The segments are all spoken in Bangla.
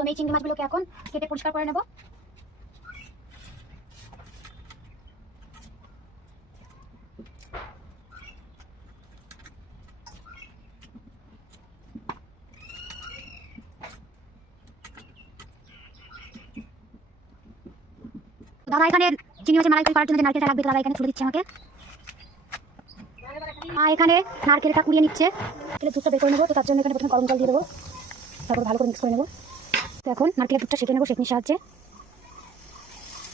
তো এই চিংড়ি মাছগুলোকে এখন কেটে পরিষ্কার করে নেব। দাদা এখানে চিংড়ি মাছের মালাইকারি করার জন্য যে নারকেলটা লাগবে দাদা এখানে ছুলে দিচ্ছে আমাকে। এখানে নারকেলটা কুড়িয়ে নিচ্ছে, নারকেলের দুধটা বের করে নেবো। তো তার জন্য এখানে প্রথমে গরম জল দিয়ে দেবো, তারপর ভালো করে মিক্স করে নেবো। তো এখন নারকেলের দুধটা সেঁকে নেবো সেঁকনির সাহায্যে।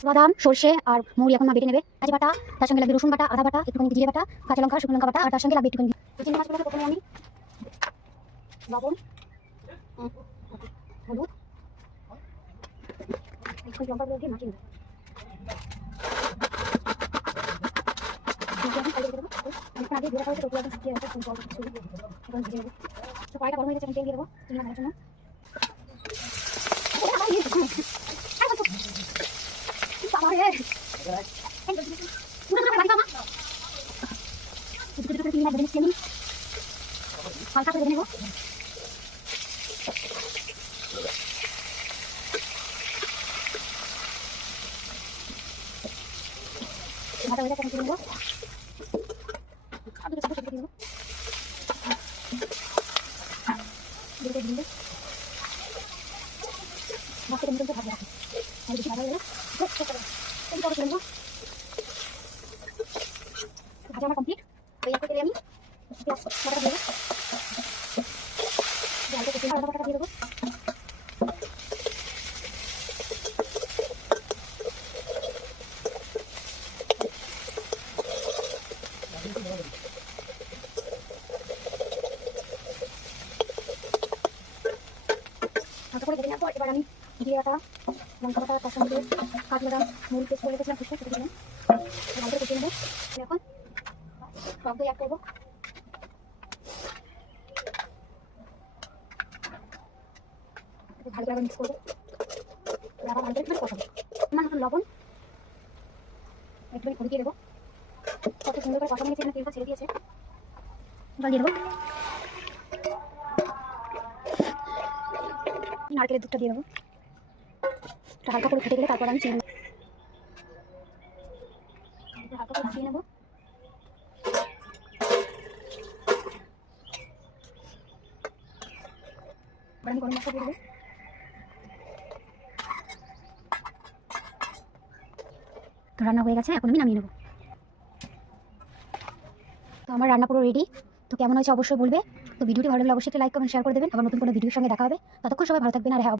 বাদাম, সর্ষে আর মৌরি এখন মা বেটে নেবে। কাঁচা বাটা, তার সঙ্গে লাগবে রসুন বাটা, আদা বাটা, একটুখানি জিরে বাটা, কাঁচা লঙ্কা, শুকনো লঙ্কা বাটা, আর তার সঙ্গে লাগবে একটুখানি চিংড়ি মাছগুলোকে প্রথমে আমি লবণ, হলুদ, একটু লঙ্কা গুঁড়ো দিয়ে মাখিয়ে নেবো। আগে দিয়ে রাখা হয়েছে, তো শুকিয়ে আছে, এখন ভেজে নেবো। তো কড়াইটা গরম হয়ে গেছে, এখন তেল দিয়ে দেবো চিংড়ি মাছ ভাজার জন্য। হালকা করে ভেজে নেবো। ভাজা হয়ে গেছে, এখন তুলে নেবো। আর দুটো চামচ দিয়ে দেবো। দুটো দিয়ে দেবো। ভাজতে কিন্তু ভাজা রাখি, আর বেশি ভাজা হয়ে গেলে তুলে নেবো। ভাজা আমার কমপ্লিট। তো এই তেলে আমি পেঁয়াজ বাটাটা দিয়ে দেবো, আদা বাটাটা দিয়ে দেবো। হালকা করে ভেজে নেওয়ার পর এবার আমি জিরে বাটা, লঙ্কা বাটা, তার সঙ্গে কাঁচা বাদাম, মরিচ পেস্ট করে রেখেছিলাম সেটা সেটা দিলাম। ভালো করে কষিয়ে নেবো। এখন টক দই অ্যাড করবো। ভালো করে মিক্স করবো। আবার ভালো করে কষাবো। আমার মতন লবণ একটু ঘুরিয়ে দেবো। কত সুন্দর করে কষানো গেছে, এখানে তেলটা ছেড়ে দিয়েছে। জল দিয়ে দেবো। নারকেলের দুধটা দিয়ে দেবো। হালকা করে ফুটে গেলে তারপর আমি চিনি হালকা করে ফুটিয়ে নেবো। এবার আমি গরম মশলা দিয়ে দেবো। তো রান্না হয়ে গেছে, এখন আমি নামিয়ে নেবো। তো আমার রান্না পুরো রেডি। তো কেমন হয়েছে অবশ্যই বলবে। তো ভিডিওটি ভালো লাগলে অবশ্যই লাইক কমেন্ট শেয়ার করে দেবেন। আবার নতুন কোনো ভিডিওর সঙ্গে দেখা হবে। ততক্ষণ সবাই ভালো থাকবেন। আর হ্যাঁ,